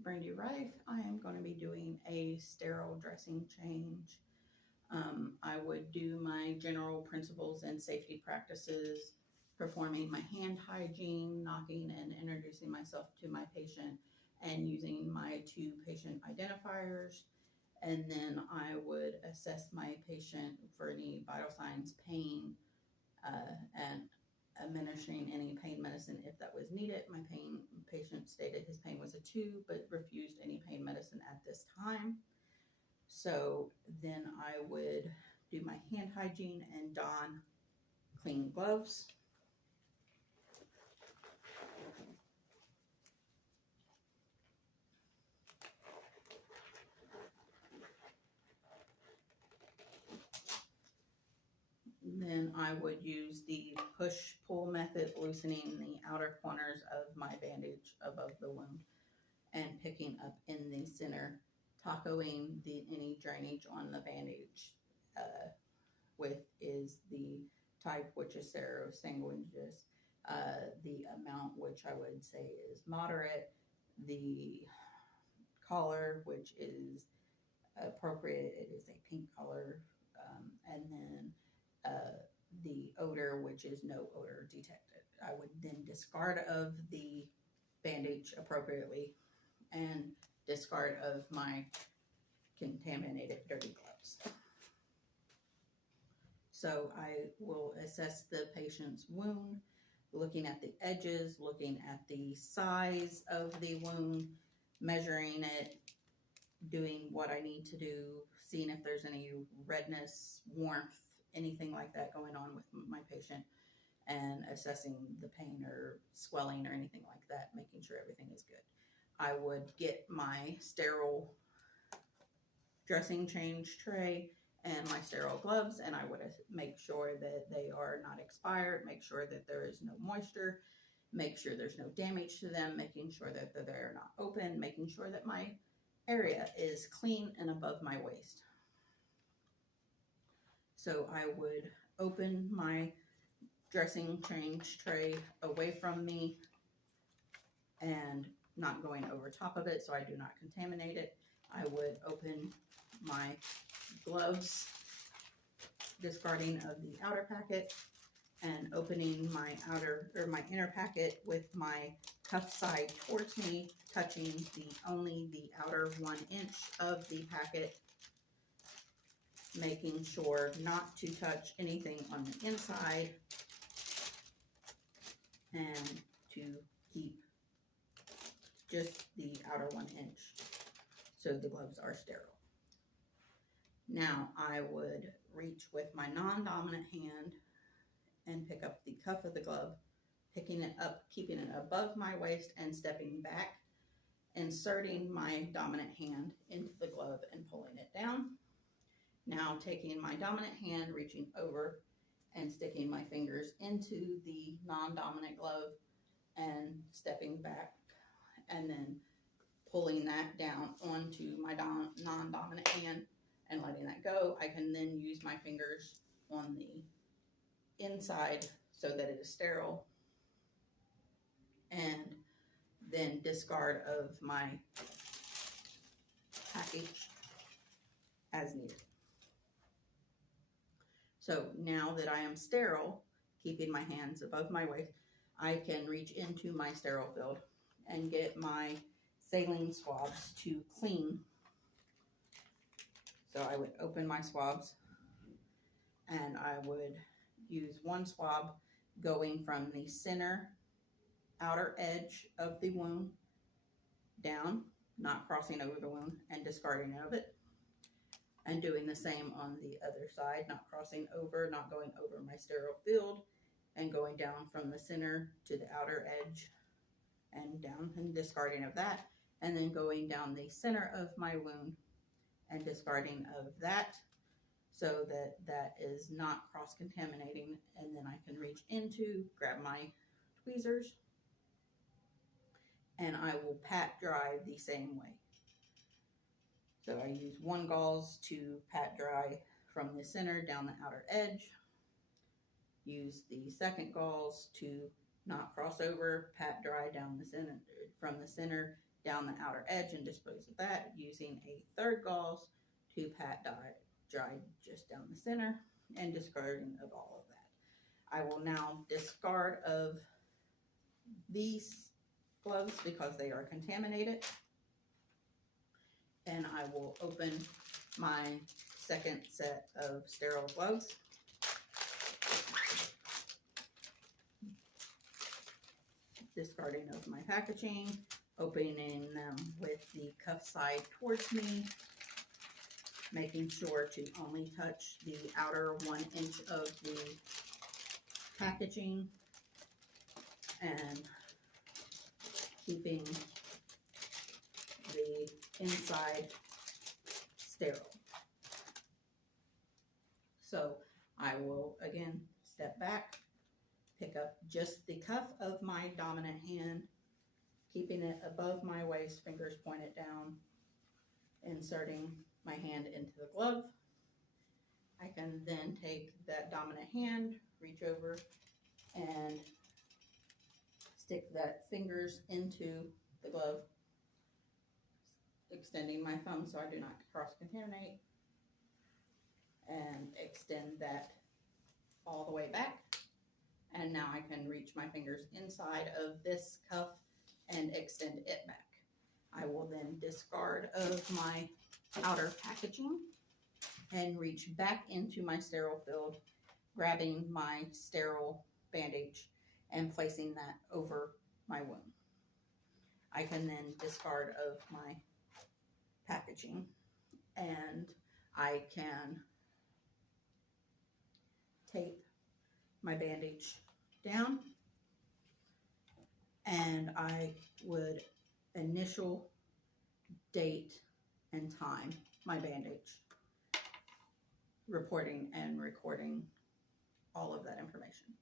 Brandy Riffe. I am going to be doing a sterile dressing change. I would do my general principles and safety practices, performing my hand hygiene, knocking and introducing myself to my patient, and using my 2 patient identifiers. And then I would assess my patient for any vital signs, pain, and administering any pain medicine if that was needed. My patient stated his pain was a 2, but refused any pain medicine at this time. So then I would do my hand hygiene and don clean gloves. Then I would use the push-pull method, loosening the outer corners of my bandage above the wound and picking up in the center, tacoing any drainage on the bandage with is the type, which is Serosanguinous. The amount, which I would say is moderate. The color, which is appropriate, it is a pink color. And then the odor, which is no odor detected. I would then discard of the bandage appropriately and discard of my contaminated dirty gloves. So I will assess the patient's wound, looking at the edges, looking at the size of the wound, measuring it, doing what I need to do, seeing if there's any redness, warmth, anything like that going on with my patient, and assessing the pain or swelling or anything like that, making sure everything is good. I would get my sterile dressing change tray and my sterile gloves, and I would make sure that they are not expired, make sure that there is no moisture, make sure there's no damage to them, making sure that they're not open, making sure that my area is clean and above my waist. So I would open my dressing change tray away from me and not going over top of it so I do not contaminate it. I would open my gloves, discarding of the outer packet, and opening my inner packet with my cuff side towards me, touching only the outer 1 inch of the packet, making sure not to touch anything on the inside and to keep just the outer 1 inch so the gloves are sterile. Now I would reach with my non-dominant hand and pick up the cuff of the glove, picking it up, keeping it above my waist and stepping back, inserting my dominant hand into the glove and pulling it down. Now taking my dominant hand, reaching over and sticking my fingers into the non-dominant glove and stepping back, and then pulling that down onto my non-dominant hand and letting that go. I can then use my fingers on the inside so that it is sterile, and then discard of my package as needed. So now that I am sterile, keeping my hands above my waist, I can reach into my sterile field and get my saline swabs to clean. So I would open my swabs and I would use 1 swab going from the center outer edge of the wound down, not crossing over the wound, and discarding of it. And doing the same on the other side, not crossing over, not going over my sterile field, and going down from the center to the outer edge and down and discarding of that, and then going down the center of my wound and discarding of that so that that is not cross-contaminating. And then I can reach into, grab my tweezers, and I will pat dry the same way. So I use 1 gauze to pat dry from the center down the outer edge. Use the 2nd gauze to not cross over, pat dry down the center, from the center down the outer edge and dispose of that using a third gauze to pat dry just down the center and discarding of all of that. I will now discard of these gloves because they are contaminated, and I will open my second set of sterile gloves. Discarding of my packaging, opening them with the cuff side towards me, making sure to only touch the outer 1 inch of the packaging and keeping the inside sterile. So I will again step back, pick up just the cuff of my dominant hand, keeping it above my waist, fingers pointed down, inserting my hand into the glove. I can then take that dominant hand, reach over and stick that fingers into the glove, extending my thumb so I do not cross-contaminate, and extend that all the way back. And now I can reach my fingers inside of this cuff and extend it back. I will then discard of my outer packaging and reach back into my sterile field, grabbing my sterile bandage and placing that over my wound. I can then discard of my packaging, and I can tape my bandage down, and I would initial, date, and time my bandage, reporting and recording all of that information.